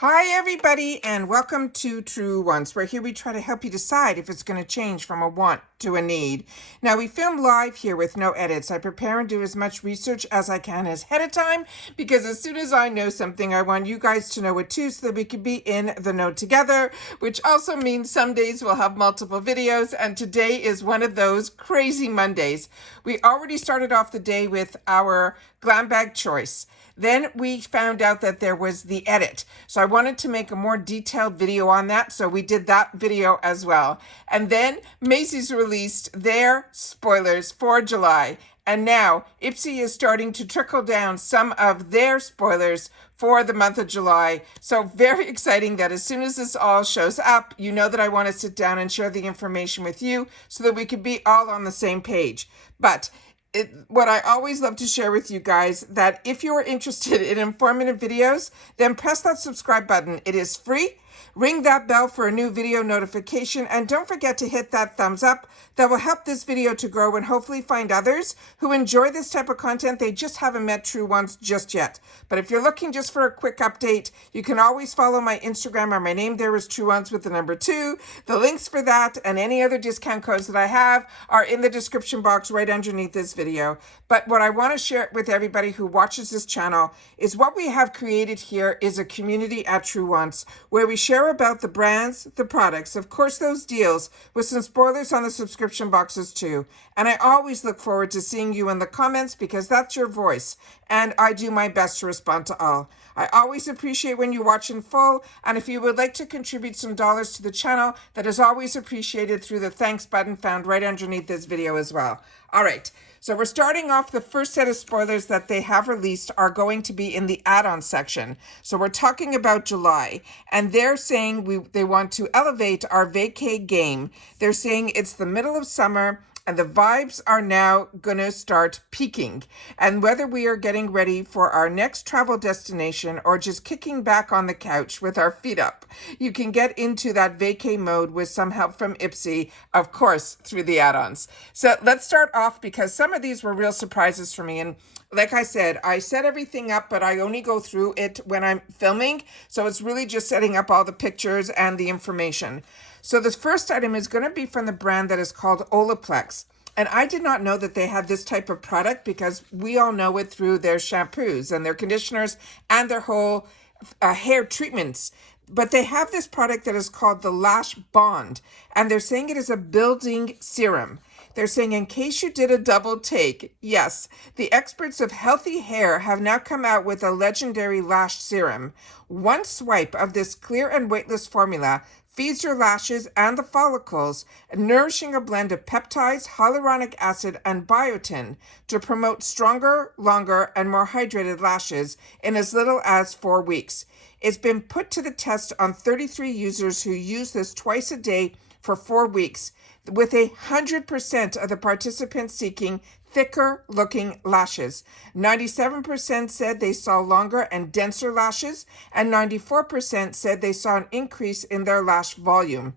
Hi everybody and welcome to Truewants, where here we try to help you decide if it's going to change from a want to a need. Now we film live here with no edits. I prepare and do as much research as I can ahead of time because as soon as I know something, I want you guys to know it too so that we can be in the know together, which also means some days we'll have multiple videos, and today is one of those crazy Mondays. We already started off the day with our glam bag choice. Then we found out that there was the edit. So I wanted to make a more detailed video on that. So we did that video as well. And then Macy's released their spoilers for July. And now IPSY is starting to trickle down some of their spoilers for the month of July. So very exciting that as soon as this all shows up, you know that I want to sit down and share the information with you so that we could be all on the same page. But what I always love to share with you guys, that if you're interested in informative videos, then press that subscribe button. It is free. Ring that bell for a new video notification, and don't forget to hit that thumbs up. That will help this video to grow and hopefully find others who enjoy this type of content. They just haven't met Truewants just yet. But if you're looking just for a quick update, you can always follow my Instagram, or my name there is Truewants with the number 2. The links for that and any other discount codes that I have are in the description box right underneath this video. But what I want to share with everybody who watches this channel is what we have created here is a community at Truewants where we share about the brands, the products, of course those deals, with some spoilers on the subscription boxes too. And I always look forward to seeing you in the comments because that's your voice, and I do my best to respond to all. I always appreciate when you watch in full, and if you would like to contribute some dollars to the channel, that is always appreciated through the thanks button found right underneath this video as well. All right. So we're starting off, the first set of spoilers that they have released are going to be in the add-on section. So we're talking about July, and they're saying they want to elevate our vacay game. They're saying it's the middle of summer and the vibes are now going to start peaking. And whether we are getting ready for our next travel destination or just kicking back on the couch with our feet up, you can get into that vacay mode with some help from IPSY, of course, through the add-ons. So let's start off because some of these were real surprises for me. And like I said everything up, but I only go through it when I'm filming. So it's really just setting up all the pictures and the information. So this first item is going to be from the brand that is called Olaplex. And I did not know that they had this type of product because we all know it through their shampoos and their conditioners and their whole hair treatments. But they have this product that is called the Lash Bond. And they're saying it is a building serum. They're saying, in case you did a double take, yes, the experts of healthy hair have now come out with a legendary lash serum. One swipe of this clear and weightless formula feeds your lashes and the follicles, nourishing a blend of peptides, hyaluronic acid, and biotin to promote stronger, longer, and more hydrated lashes in as little as 4 weeks. It's been put to the test on 33 users who use this twice a day for 4 weeks, with 100% of the participants seeking thicker looking lashes. 97% said they saw longer and denser lashes, and 94% said they saw an increase in their lash volume.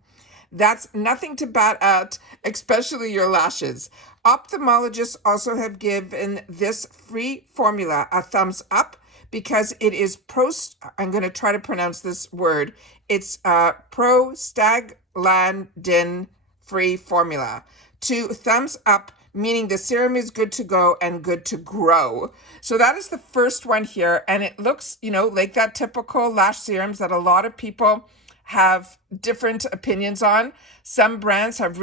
That's nothing to bat at, especially your lashes. Ophthalmologists also have given this free formula a thumbs up because it is I'm going to try to pronounce this word. It's prostaglandin free formula. 2 thumbs up, meaning the serum is good to go and good to grow. So that is the first one here. And it looks, like that typical lash serums that a lot of people have different opinions on. Some brands have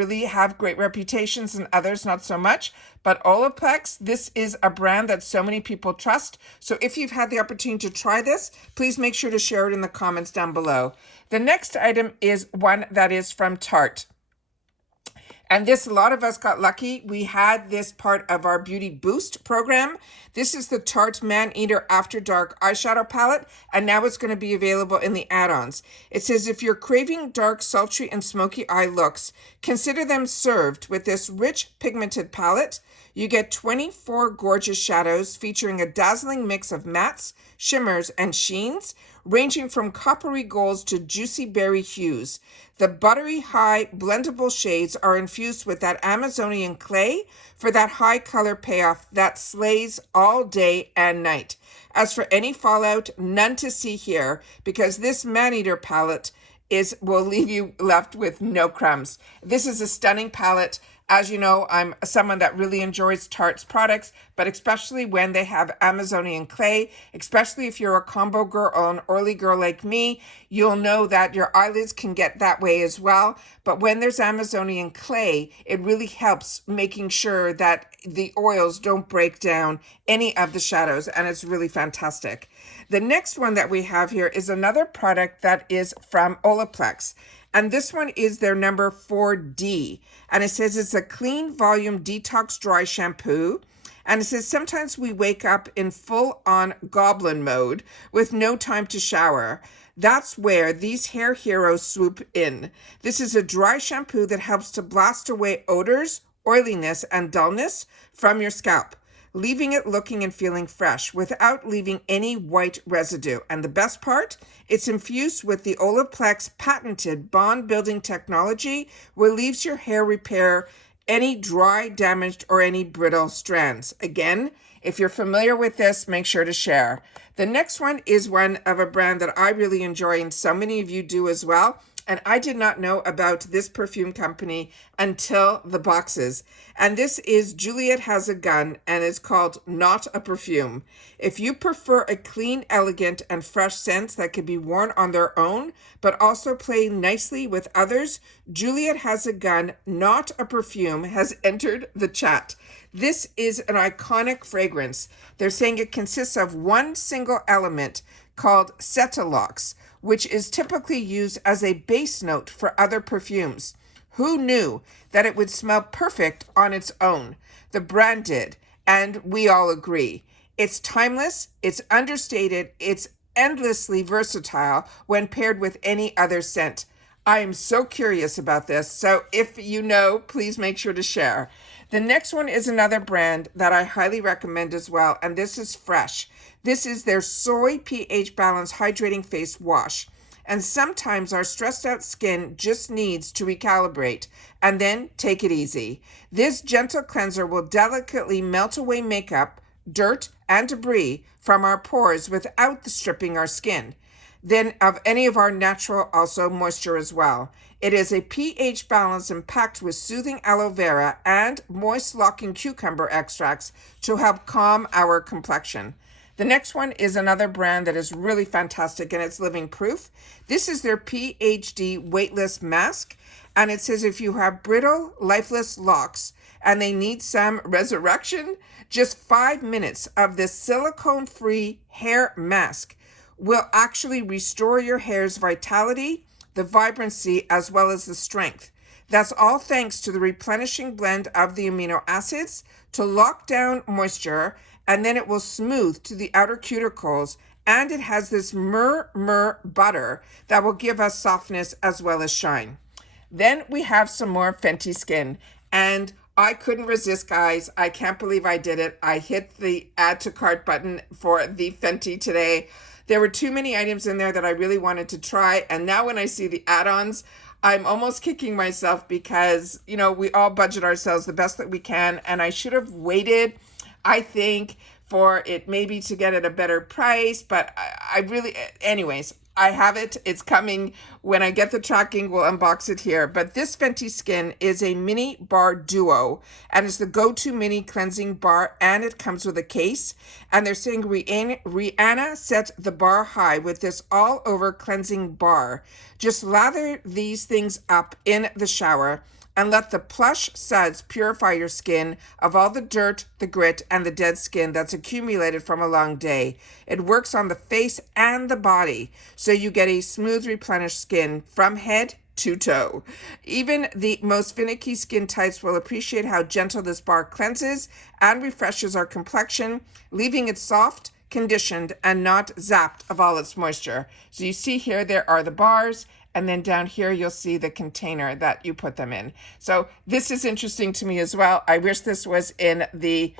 great reputations and others not so much. But Olaplex, this is a brand that so many people trust. So if you've had the opportunity to try this, please make sure to share it in the comments down below. The next item is one that is from Tarte. And this, a lot of us got lucky. We had this part of our Beauty Boost program. This is the Tarte Man Eater After Dark eyeshadow palette, and now it's going to be available in the add-ons. It says, if you're craving dark, sultry, and smoky eye looks, consider them served with this rich pigmented palette. You get 24 gorgeous shadows featuring a dazzling mix of mattes, shimmers, and sheens, ranging from coppery golds to juicy berry hues. The buttery high blendable shades are infused with that Amazonian clay for that high color payoff that slays all day and night. As for any fallout, none to see here, because this man-eater palette will leave you left with no crumbs. This is a stunning palette. As you know, I'm someone that really enjoys Tarte's products, but especially when they have Amazonian clay, especially if you're a combo girl or an oily girl like me, you'll know that your eyelids can get that way as well. But when there's Amazonian clay, it really helps making sure that the oils don't break down any of the shadows, and it's really fantastic. The next one that we have here is another product that is from Olaplex. And this one is their number 4D. And it says it's a clean volume detox dry shampoo. And it says sometimes we wake up in full on goblin mode with no time to shower. That's where these hair heroes swoop in. This is a dry shampoo that helps to blast away odors, oiliness, and dullness from your scalp, leaving it looking and feeling fresh without leaving any white residue. And the best part, it's infused with the Olaplex patented bond building technology, which leaves your hair repair any dry, damaged, or any brittle strands. Again, if you're familiar with this, make sure to share. The next one is one of a brand that I really enjoy, and so many of you do as well. And I did not know about this perfume company until the boxes. And this is Juliet Has a Gun, and it's called Not a Perfume. If you prefer a clean, elegant, and fresh scent that can be worn on their own, but also play nicely with others, Juliet Has a Gun, Not a Perfume has entered the chat. This is an iconic fragrance. They're saying it consists of one single element called Cetalox, which is typically used as a base note for other perfumes. Who knew that it would smell perfect on its own? The brand did, and we all agree. It's timeless, it's understated, it's endlessly versatile when paired with any other scent. I am so curious about this, so if you know, please make sure to share. The next one is another brand that I highly recommend as well, and this is Fresh. This is their Soy pH Balance Hydrating Face Wash. And sometimes our stressed out skin just needs to recalibrate, and then take it easy. This gentle cleanser will delicately melt away makeup, dirt, and debris from our pores without stripping our skin. Then of any of our natural also moisture as well. It is a pH balance and packed with soothing aloe vera and moist locking cucumber extracts to help calm our complexion. The next one is another brand that is really fantastic, and it's Living Proof. This is their PhD Weightless Mask, and it says if you have brittle, lifeless locks and they need some resurrection, just 5 minutes of this silicone-free hair mask will actually restore your hair's vitality, the vibrancy, as well as the strength. That's all thanks to the replenishing blend of the amino acids to lock down moisture, and then it will smooth to the outer cuticles, and it has this myrrh butter that will give us softness as well as shine. Then we have some more Fenty Skin, and I couldn't resist, guys. I can't believe I did it. I hit the add to cart button for the Fenty today. There were too many items in there that I really wanted to try, and now when I see the add-ons, I'm almost kicking myself because, you know, we all budget ourselves the best that we can, and I should have waited, I think, for it maybe to get at a better price, but I really, anyways, I have it. It's coming. When I get the tracking, we'll unbox it here. But this Fenty Skin is a mini bar duo, and it's the go-to mini cleansing bar, and it comes with a case. And they're saying Rihanna set the bar high with this all-over cleansing bar. Just lather these things up in the shower and let the plush suds purify your skin of all the dirt, the grit, and the dead skin that's accumulated from a long day. It works on the face and the body, so you get a smooth, replenished skin from head to toe. Even the most finicky skin types will appreciate how gentle this bar cleanses and refreshes our complexion, leaving it soft, conditioned, and not zapped of all its moisture. So you see here, there are the bars, And then down here, you'll see the container that you put them in. So this is interesting to me as well. I wish this was in the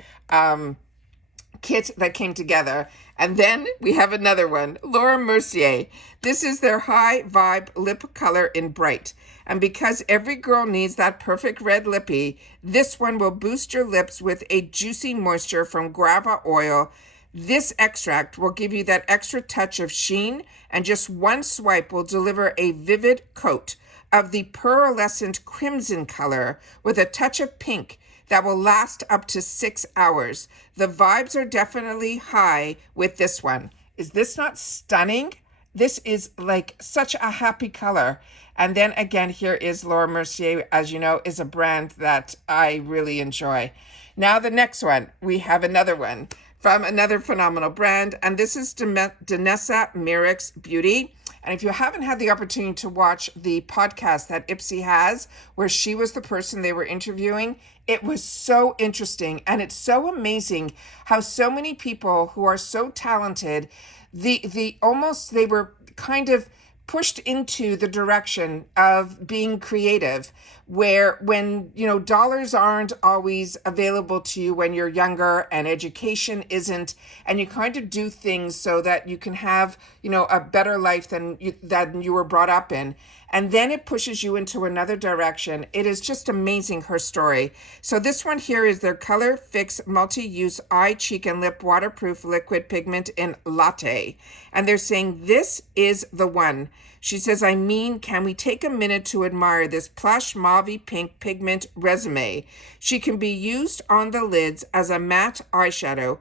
kit that came together. And then we have another one, Laura Mercier. This is their High Vibe Lip Color in Bright. And because every girl needs that perfect red lippy, this one will boost your lips with a juicy moisture from guava oil. This extract will give you that extra touch of sheen, and just one swipe will deliver a vivid coat of the pearlescent crimson color with a touch of pink that will last up to 6 hours. The vibes are definitely high with this one. Is this not stunning? This is like such a happy color. And then again, here is Laura Mercier, as you know, is a brand that I really enjoy. Now the next one, we have another one from another phenomenal brand, and this is DeDanessa Mir's Beauty. And if you haven't had the opportunity to watch the podcast that IPSY has, where she was the person they were interviewing, it was so interesting. And it's so amazing how so many people who are so talented, they were kind of pushed into the direction of being creative, where when, dollars aren't always available to you when you're younger and education isn't, and you kind of do things so that you can have, a better life than you were brought up in. And then it pushes you into another direction. It is just amazing, her story. So this one here is their Color Fix Multi-Use Eye, Cheek, and Lip Waterproof Liquid Pigment in Latte. And they're saying this is the one. She says, can we take a minute to admire this plush mauve pink pigment resume? She can be used on the lids as a matte eyeshadow.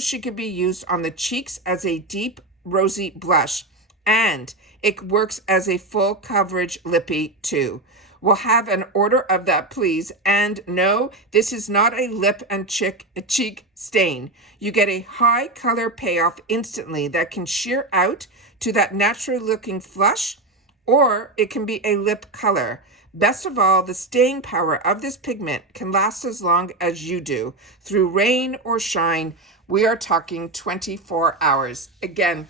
She could be used on the cheeks as a deep rosy blush. And it works as a full coverage lippy too. We'll have an order of that, please. And no, this is not a lip and cheek stain. You get a high color payoff instantly that can sheer out to that natural looking flush, or it can be a lip color. Best of all, the staying power of this pigment can last as long as you do. Through rain or shine, we are talking 24 hours. Again,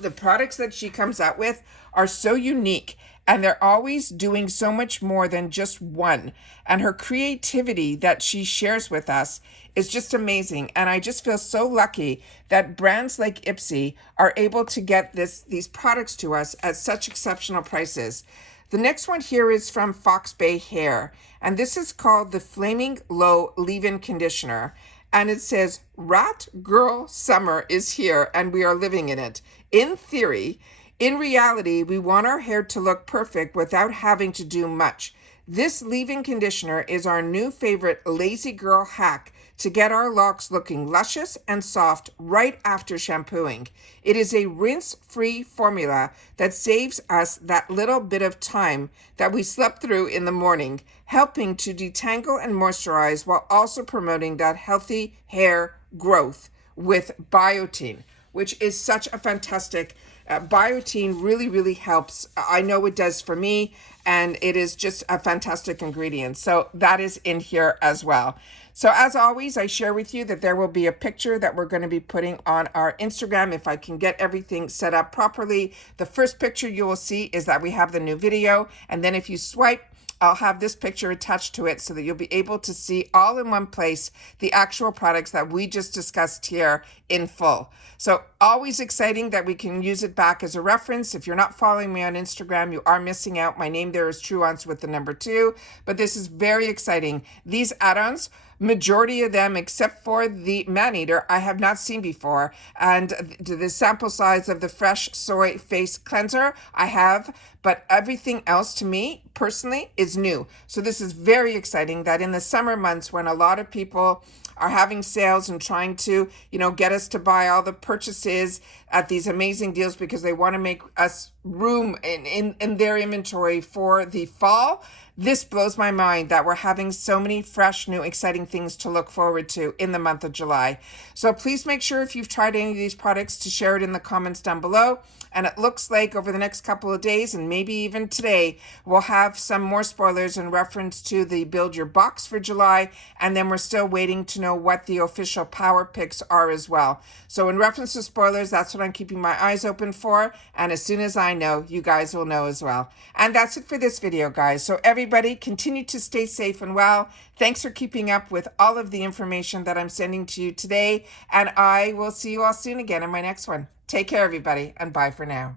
the products that she comes out with are so unique, and they're always doing so much more than just one. And her creativity that she shares with us is just amazing. And I just feel so lucky that brands like IPSY are able to get these products to us at such exceptional prices. The next one here is from Fox Bay Hair, and this is called the Flaming Low Leave-In Conditioner. And it says, Rat Girl Summer is here and we are living in it. In theory, in reality, we want our hair to look perfect without having to do much. This leave-in conditioner is our new favorite lazy girl hack to get our locks looking luscious and soft right after shampooing. It is a rinse-free formula that saves us that little bit of time that we slept through in the morning, helping to detangle and moisturize while also promoting that healthy hair growth with biotin, which is such a fantastic biotin. Really helps. I know it does for me, and it is just a fantastic ingredient. So that is in here as well. So as always, I share with you that there will be a picture that we're going to be putting on our Instagram if I can get everything set up properly. The first picture you will see is that we have the new video, and then if you swipe, I'll have this picture attached to it so that you'll be able to see all in one place the actual products that we just discussed here in full. So always exciting that we can use it back as a reference. If you're not following me on Instagram, you are missing out. My name there is Truewants with the number 2, but this is very exciting. These add-ons, majority of them, except for the man-eater, I have not seen before. And the sample size of the Fresh Soy Face Cleanser, I have, but everything else to me, personally, is new. So this is very exciting that in the summer months when a lot of people are having sales and trying to, get us to buy all the purchases at these amazing deals because they want to make us room in their inventory for the fall. This blows my mind that we're having so many fresh, new, exciting things to look forward to in the month of July. So please make sure if you've tried any of these products to share it in the comments down below. And it looks like over the next couple of days and maybe even today, we'll have some more spoilers in reference to the Build Your Box for July. And then we're still waiting to know what the official Power Picks are as well. So in reference to spoilers, that's what I'm keeping my eyes open for. And as soon as I know, you guys will know as well. And that's it for this video, guys. So everybody continue to stay safe and well. Thanks for keeping up with all of the information that I'm sending to you today. And I will see you all soon again in my next one. Take care, everybody, and bye for now.